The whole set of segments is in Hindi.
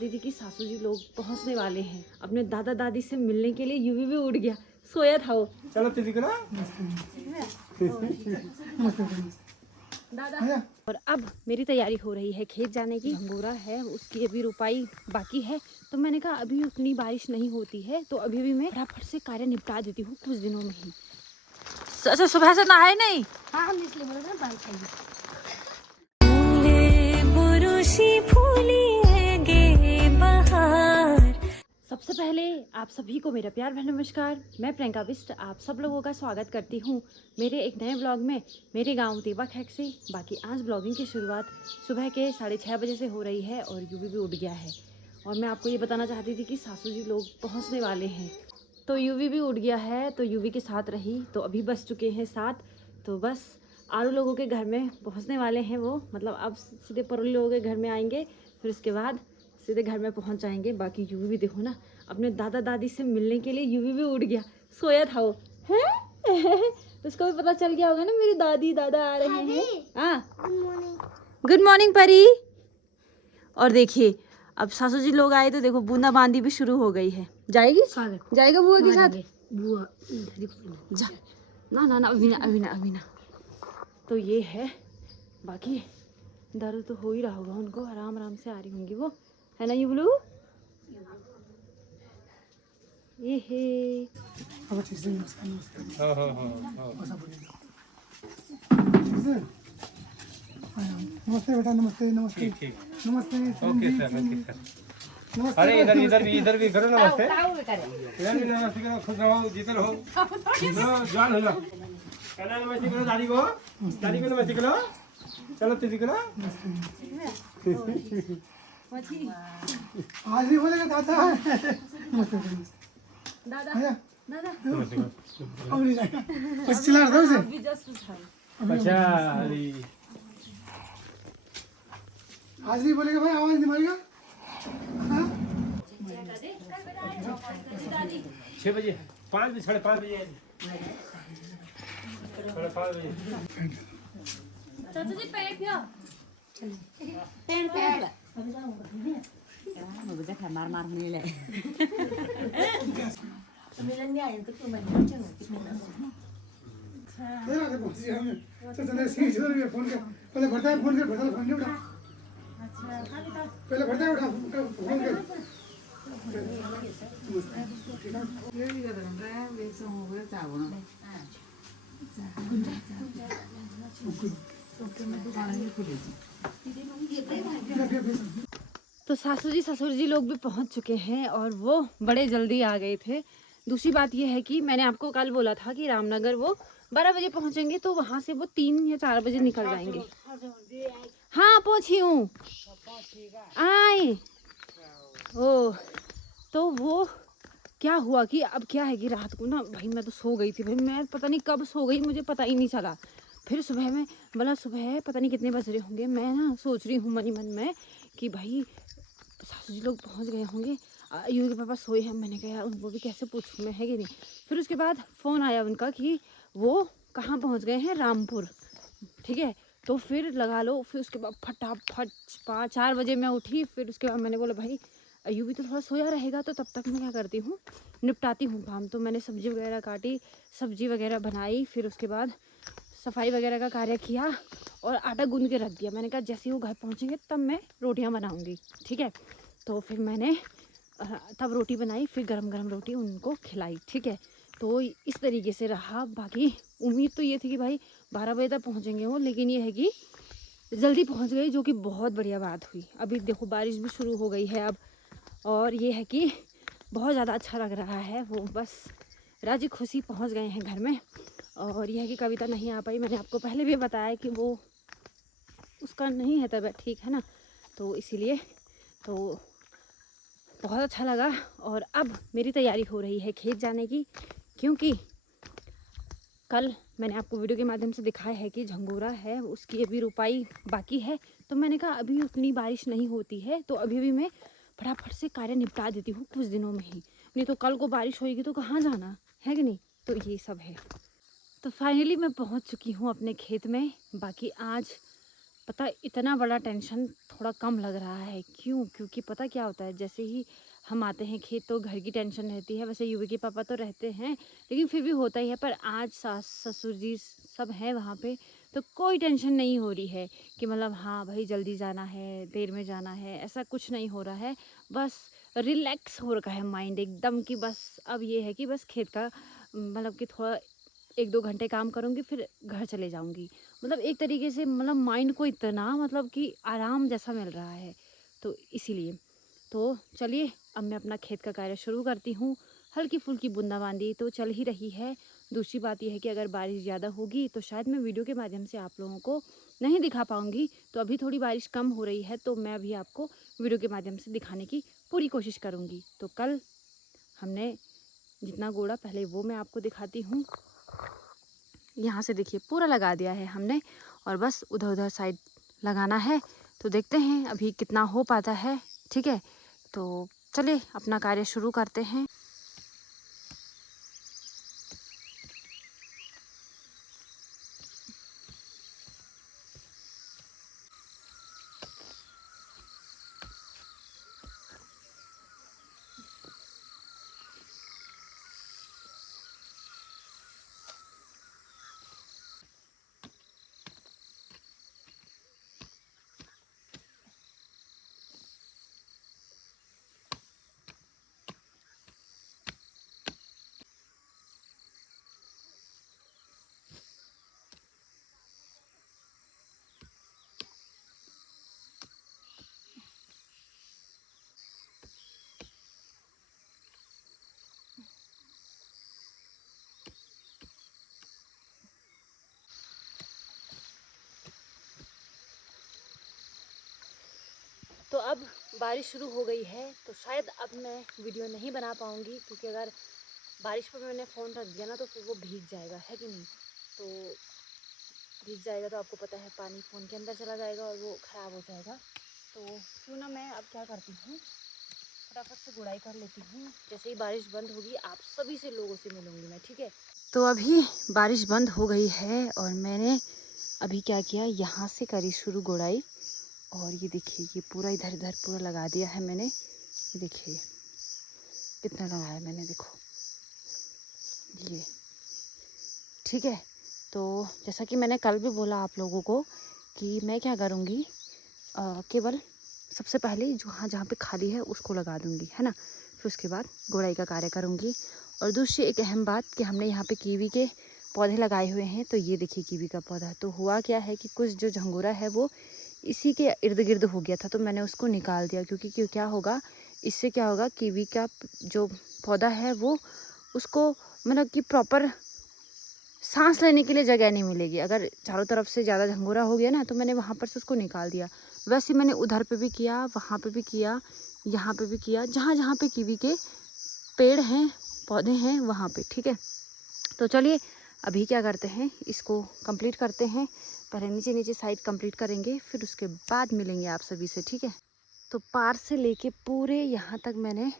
दीदी की सासू जी लोग पहुंचने वाले हैं। अपने दादा दादी से मिलने के लिए यूवी भी उड़ गया, सोया था वो। चलो ना दादा। और अब मेरी तैयारी हो रही है खेत जाने की। झंगोरा है उसकी अभी रुपाई बाकी है, तो मैंने कहा अभी उतनी बारिश नहीं होती है तो अभी भी मैं फटाफट से कार्य निपटा देती हूँ कुछ दिनों में ही। अच्छा सुबह से नहाए नहीं? हाँ हम इसलिए बोले ना बाल खाइए। सबसे पहले आप सभी को मेरा प्यार भरा नमस्कार। मैं प्रियंका बिष्ट आप सब लोगों का स्वागत करती हूँ मेरे एक नए ब्लॉग में मेरे गांव देवा खैक से। बाकी आज ब्लॉगिंग की शुरुआत सुबह के 6:30 बजे से हो रही है और यूवी भी उठ गया है। और मैं आपको ये बताना चाहती थी कि सासू जी लोग पहुँचने वाले हैं, तो यूवी भी उठ गया है तो यूवी के साथ रही। तो अभी बस चुके हैं 7, तो बस आरू लोगों के घर में पहुँचने वाले हैं वो, मतलब अब सीधे परोली लोगों के घर में आएंगे, फिर उसके बाद सीधे घर में पहुंच जाएंगे। बाकी यूवी भी देखो ना, अपने दादा दादी से मिलने के लिए यूवी भी उड़ गया, सोया था वो है। उसको भी पता चल गया होगा ना मेरी दादी दादा आ रहे हैं। हाँ गुड मॉर्निंग परी। और देखिए अब सासू जी लोग आए तो देखो बूंदा बांदी भी शुरू हो गई है। जाएगी जाएगा बुआ के साथ? बुआ जा ना ना ना अभी ना अभी ना अभी ना। तो ये है, बाकी दर्द तो हो ही रहा होगा उनको, आराम आराम से आ रही होंगी वो, है ना युवलू? ये है नमस्ते बेटा, नमस्ते नमस्ते नमस्ते। Okay sir, okay sir. अरे इधर भी करो नमस्ते। इधर भी नमस्ते करो, खुश रहो, जीते रहो, जवान हो जाओ। नमस्ते करो दादी को नमस्ते करो। चलो दीदी करो। आज भी बोलेगा दादा। नमस्ते दादा दादा बस चिल्ला रहा था उसे। अच्छा आज भी बोलेगा भाई, आवाज नहीं मारेगा। 6 बजे 5 बजे 5:30 बजे 5:30 बजे। चाचा जी पैर पियो पैर मार मार नहीं ले। मिलन नहीं आए तो क्यों मैं फोन कर, पहले भरता है, फोन कर, भरता फोन नहीं उठा। पहले भरता है, उठा फोन कर। तो सासू जी ससुर जी लोग भी पहुंच चुके हैं और वो बड़े जल्दी आ गए थे। दूसरी बात ये है कि मैंने आपको कल बोला था कि रामनगर वो 12 बजे पहुंचेंगे, तो वहां से वो 3 या 4 बजे निकल जाएंगे। हाँ पहुंची हूँ आए। ओ तो वो क्या हुआ कि अब क्या है कि रात को ना भाई मैं तो सो गई थी भाई, मैं पता नहीं कब सो गई, मुझे पता ही नहीं चला। फिर सुबह में मतलब सुबह पता नहीं कितने बज रहे होंगे, मैं ना सोच रही हूँ मन ही मन में कि भाई सासू जी लोग पहुँच गए होंगे, यूवी के पापा सोए हैं। मैंने कहा यार उनको भी कैसे पूछूँ मैं, है कि नहीं। फिर उसके बाद फ़ोन आया उनका कि वो कहाँ पहुँच गए हैं, रामपुर, ठीक है। तो फिर लगा लो, फिर उसके बाद फटाफट 4 बजे मैं उठी। फिर उसके बाद मैंने बोला भाई यूवी तो थोड़ा सोया रहेगा, तो तब तक मैं क्या करती हूँ निपटाती हूँ काम। तो मैंने सब्जी वगैरह काटी, सब्जी वगैरह बनाई, फिर उसके बाद सफाई वगैरह का कार्य किया और आटा गूंद के रख दिया। मैंने कहा जैसे ही वो घर पहुँचेंगे तब मैं रोटियाँ बनाऊँगी, ठीक है। तो फिर मैंने तब रोटी बनाई, फिर गरम गरम रोटी उनको खिलाई, ठीक है। तो इस तरीके से रहा। बाकी उम्मीद तो ये थी कि भाई 12 बजे तक पहुँचेंगे वो, लेकिन ये है कि जल्दी पहुँच गई, जो कि बहुत बढ़िया बात हुई। अभी देखो बारिश भी शुरू हो गई है अब, और ये है कि बहुत ज़्यादा अच्छा लग रहा है। वो बस राजी खुशी पहुँच गए हैं घर में। और यह है कि कविता नहीं आ पाई, मैंने आपको पहले भी बताया कि वो उसका नहीं है तबीयत ठीक, है ना, तो इसीलिए तो बहुत अच्छा लगा। और अब मेरी तैयारी हो रही है खेत जाने की, क्योंकि कल मैंने आपको वीडियो के माध्यम से दिखाया है कि झंगोरा है उसकी अभी रुपाई बाकी है। तो मैंने कहा अभी उतनी बारिश नहीं होती है तो अभी भी मैं फटाफट से कार्य निपटा देती हूँ कुछ दिनों में ही, नहीं तो कल को बारिश होएगी तो कहाँ जाना है कि नहीं। तो ये सब है। तो फाइनली मैं पहुँच चुकी हूँ अपने खेत में। बाकी आज पता है, इतना बड़ा टेंशन थोड़ा कम लग रहा है। क्यों? क्योंकि पता क्या होता है, जैसे ही हम आते हैं खेत तो घर की टेंशन रहती है। वैसे युवी के पापा तो रहते हैं, लेकिन फिर भी होता ही है। पर आज सास ससुर जी सब हैं वहाँ पे, तो कोई टेंशन नहीं हो रही है कि मतलब हाँ भाई जल्दी जाना है, देर में जाना है, ऐसा कुछ नहीं हो रहा है। बस रिलैक्स हो रखा है माइंड एकदम, कि बस अब ये है कि बस खेत का मतलब कि थोड़ा 1-2 घंटे काम करूँगी, फिर घर चले जाऊँगी। मतलब एक तरीके से मतलब माइंड को इतना मतलब कि आराम जैसा मिल रहा है, तो इसीलिए। तो चलिए अब मैं अपना खेत का कार्य शुरू करती हूँ। हल्की-फुल्की बूंदाबांदी तो चल ही रही है। दूसरी बात ये है कि अगर बारिश ज़्यादा होगी तो शायद मैं वीडियो के माध्यम से आप लोगों को नहीं दिखा पाऊँगी। तो अभी थोड़ी बारिश कम हो रही है, तो मैं अभी आपको वीडियो के माध्यम से दिखाने की पूरी कोशिश करूँगी। तो कल हमने जितना गोड़ा, पहले वो मैं आपको दिखाती हूँ। यहाँ से देखिए पूरा लगा दिया है हमने, और बस उधर उधर साइड लगाना है। तो देखते हैं अभी कितना हो पाता है। ठीक है, तो चलिए अपना कार्य शुरू करते हैं। तो अब बारिश शुरू हो गई है, तो शायद अब मैं वीडियो नहीं बना पाऊँगी, क्योंकि अगर बारिश पर मैंने फ़ोन रख दिया ना तो फिर वो भीग जाएगा, है कि नहीं? तो भीग जाएगा तो आपको पता है पानी फ़ोन के अंदर चला जाएगा और वो ख़राब हो जाएगा। तो क्यों ना मैं अब क्या करती हूँ, फटाफट से गुड़ाई कर लेती हूँ। जैसे ही बारिश बंद होगी आप सभी से लोगों से मिलूँगी मैं, ठीक है? तो अभी बारिश बंद हो गई है और मैंने अभी क्या किया, यहाँ से करी शुरू गुड़ाई। और ये देखिए ये पूरा इधर इधर पूरा लगा दिया है मैंने। ये देखिए कितना लगाया मैंने, देखो ये। ठीक है, तो जैसा कि मैंने कल भी बोला आप लोगों को कि मैं क्या करूँगी, केवल सबसे पहले जहाँ जहाँ पे खाली है उसको लगा दूँगी, है ना। फिर उसके बाद गुड़ाई का कार्य करूँगी। और दूसरी एक अहम बात कि हमने यहाँ पे कीवी के पौधे लगाए हुए हैं। तो ये देखिए कीवी का पौधा, तो हुआ क्या है कि कुछ जो झंगोरा है वो इसी के इर्द गिर्द हो गया था, तो मैंने उसको निकाल दिया। क्योंकि क्या होगा, इससे क्या होगा, कीवी का जो पौधा है वो उसको मतलब कि प्रॉपर सांस लेने के लिए जगह नहीं मिलेगी। अगर चारों तरफ से ज़्यादा झंगोरा हो गया ना, तो मैंने वहाँ पर से उसको निकाल दिया। वैसे मैंने उधर पे भी किया, वहाँ पे भी किया, यहाँ पे भी किया, जहाँ जहाँ पे कीवी के पेड़ हैं पौधे हैं वहाँ पे। ठीक है, तो चलिए अभी क्या करते हैं, इसको कंप्लीट करते हैं। पहले नीचे नीचे साइड कंप्लीट करेंगे, फिर उसके बाद मिलेंगे आप सभी से। ठीक है, तो पार से लेके पूरे यहाँ तक मैंने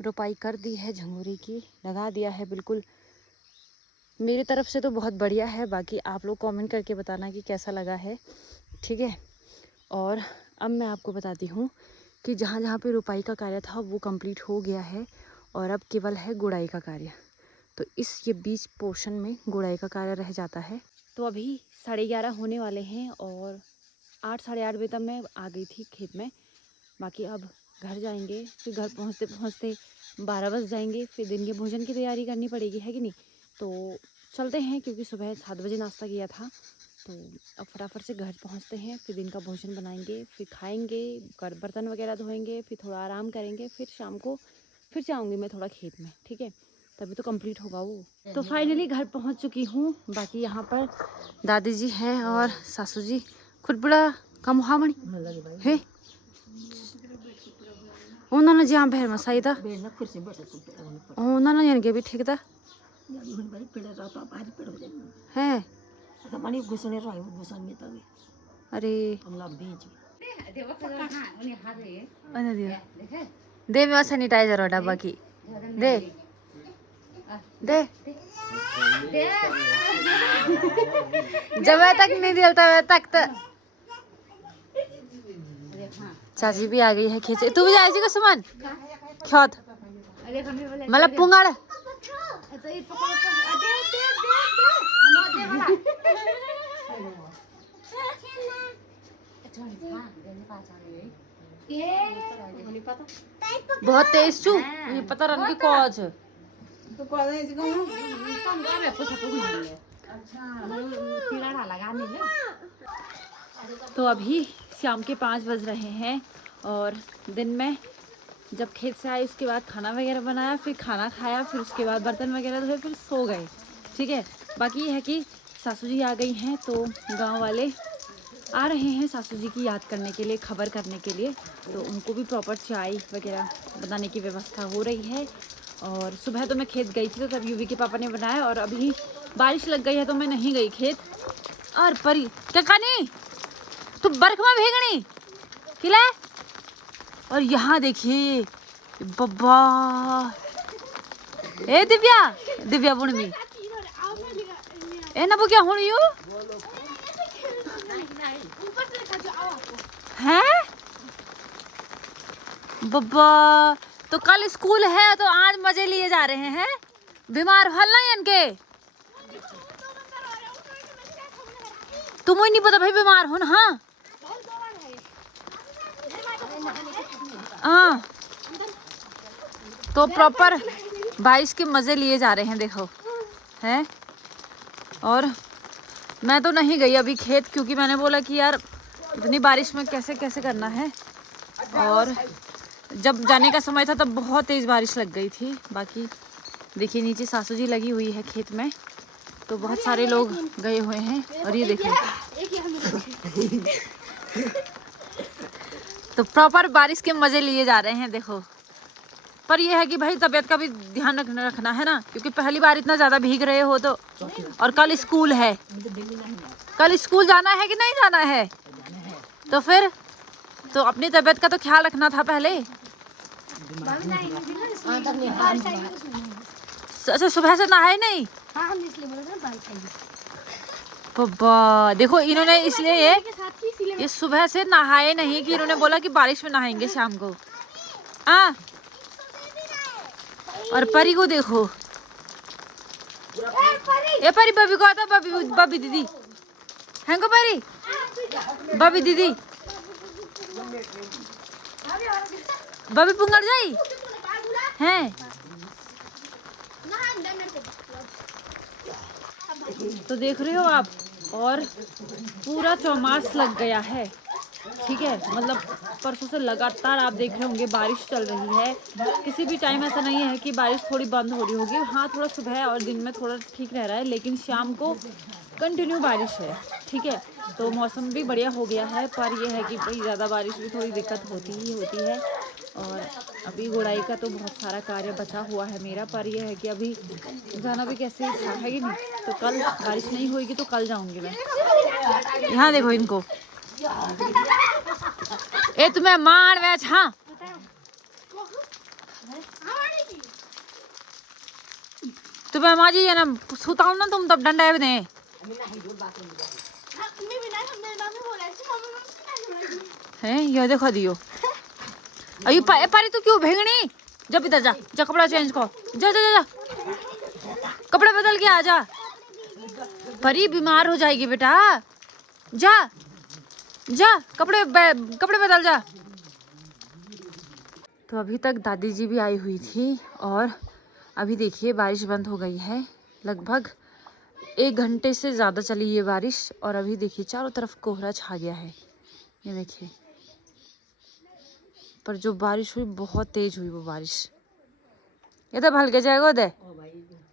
रोपाई कर दी है, झंगोरी की लगा दिया है बिल्कुल। मेरी तरफ से तो बहुत बढ़िया है, बाकी आप लोग कमेंट करके बताना कि कैसा लगा है। ठीक है, और अब मैं आपको बताती हूँ कि जहाँ जहाँ पे रोपाई का कार्य था वो कंप्लीट हो गया है, और अब केवल है गुड़ाई का कार्य। तो ये बीच पोर्शन में गुड़ाई का कार्य रह जाता है। तो अभी 11:30 होने वाले हैं और 8 साढ़े 8 बजे तक मैं आ गई थी खेत में। बाकी अब घर जाएंगे, फिर घर पहुँचते पहुँचते 12 बज जाएंगे। फिर दिन के भोजन की तैयारी करनी पड़ेगी, है कि नहीं। तो चलते हैं, क्योंकि सुबह 7 बजे नाश्ता किया था। तो अब फटाफट से घर पहुँचते हैं, फिर दिन का भोजन बनाएंगे, फिर खाएंगे, बर्तन वगैरह धोएंगे, फिर थोड़ा आराम करेंगे, फिर शाम को फिर जाऊँगी मैं थोड़ा खेत में। ठीक है, तभी तो कंप्लीट होगा वो। तो फाइनली घर पहुँच चुकी हूँ। बाकी यहाँ पर दादी जी हैं और सासू जी। खुद बड़ा कम हामणी है उन्होंने जहाँ भैर में सही था उन्होंने जान के भी ठीक था है। अरे दे मेरा सैनिटाइजर और डब्बा की दे दे जब तक नहीं दिलता तब तक तो चाची भी आ गई है खेत से। तू भी जाएगी सुमन खेत मतलब पुंगड़ बहुत तेज छू ये पता रन की कौज तो अभी शाम के 5 बज रहे हैं और दिन में जब खेत से आए उसके बाद खाना वगैरह बनाया, फिर खाना खाया, फिर उसके बाद बर्तन वगैरह धोए, फिर सो गए। ठीक है, बाकी ये है कि सासू जी आ गई हैं तो गांव वाले आ रहे हैं सासू जी की याद करने के लिए, खबर करने के लिए, तो उनको भी प्रॉपर चाय वगैरह बनाने की व्यवस्था हो रही है। और सुबह तो मैं खेत गई थी तो तब यूवी के पापा ने बनाया और अभी बारिश लग गई है तो मैं नहीं गई खेत। और परी क्या खानी तू बर्फ में भीगनी खिला। और यहाँ देखिए बब्बा ए दिव्या दिव्या बुणवी ए ना वो क्या हो रही हो हैं बब्बा। तो कल स्कूल है तो आज मजे लिए जा रहे हैं। बीमार हल नहीं इनके तुम्हें नहीं पता भाई बीमार हो ना। हाँ तो प्रॉपर बारिश के मजे लिए जा रहे हैं देखो हैं। और मैं तो नहीं गई अभी खेत क्योंकि मैंने बोला कि यार इतनी बारिश में कैसे कैसे करना है। और जब जाने का समय था तब बहुत तेज बारिश लग गई थी। बाकी देखिए नीचे सासू जी लगी हुई है खेत में तो बहुत सारे लोग गए हुए हैं। और ये देखिए तो प्रॉपर बारिश के मजे लिए जा रहे हैं देखो। पर ये है कि भाई तबीयत का भी ध्यान रखना है ना क्योंकि पहली बार इतना ज्यादा भीग रहे हो तो। और कल स्कूल है, कल स्कूल जाना है कि नहीं जाना है तो फिर तो अपनी तबीयत का तो ख्याल रखना था पहले। अच्छा सुबह से नहाए नहीं बब्बा। देखो इन्होंने इसलिए ये सुबह से नहाए नहीं कि इन्होंने बोला कि बारिश में नहाएंगे शाम को। हाँ और परी को देखो ये परी बबी को आता बबी दीदी है को परी बबी दीदी बबी पुंगड़ जाई हैं। तो देख रहे हो आप और पूरा चौमास लग गया है। ठीक है मतलब परसों से लगातार आप देख रहे होंगे बारिश चल रही है। किसी भी टाइम ऐसा नहीं है कि बारिश थोड़ी बंद हो रही होगी। हाँ थोड़ा सुबह और दिन में थोड़ा ठीक रह रहा है लेकिन शाम को कंटिन्यू बारिश है। ठीक है तो मौसम भी बढ़िया हो गया है पर यह है कि भाई ज़्यादा बारिश भी थोड़ी दिक्कत होती ही होती है। और अभी गुड़ाई का तो बहुत सारा कार्य बचा हुआ है मेरा पर यह है कि अभी जाना भी कैसे था है कि नहीं। तो कल बारिश नहीं होगी तो कल जाऊंगी मैं। यहाँ देखो इनको ए तुम्हें मार वैच। हाँ तुम्हें माँ जी ना सुताऊ ना तुम तब डंडा दे हैं। ये देखो दियो अयो पारी तू क्यों भेगनी जब इधर जा जा कपड़ा चेंज कर जा जा जा कपड़ा बदल के आ जा। परी बीमार हो जाएगी बेटा जा जा कपड़े बदल जा। तो अभी तक दादी जी भी आई हुई थी और अभी देखिए बारिश बंद हो गई है। लगभग 1 घंटे से ज़्यादा चली ये बारिश और अभी देखिए चारों तरफ कोहरा छा गया है। ये देखिए पर जो बारिश हुई बहुत तेज हुई वो बारिश। ये तो भल के जाएगा दे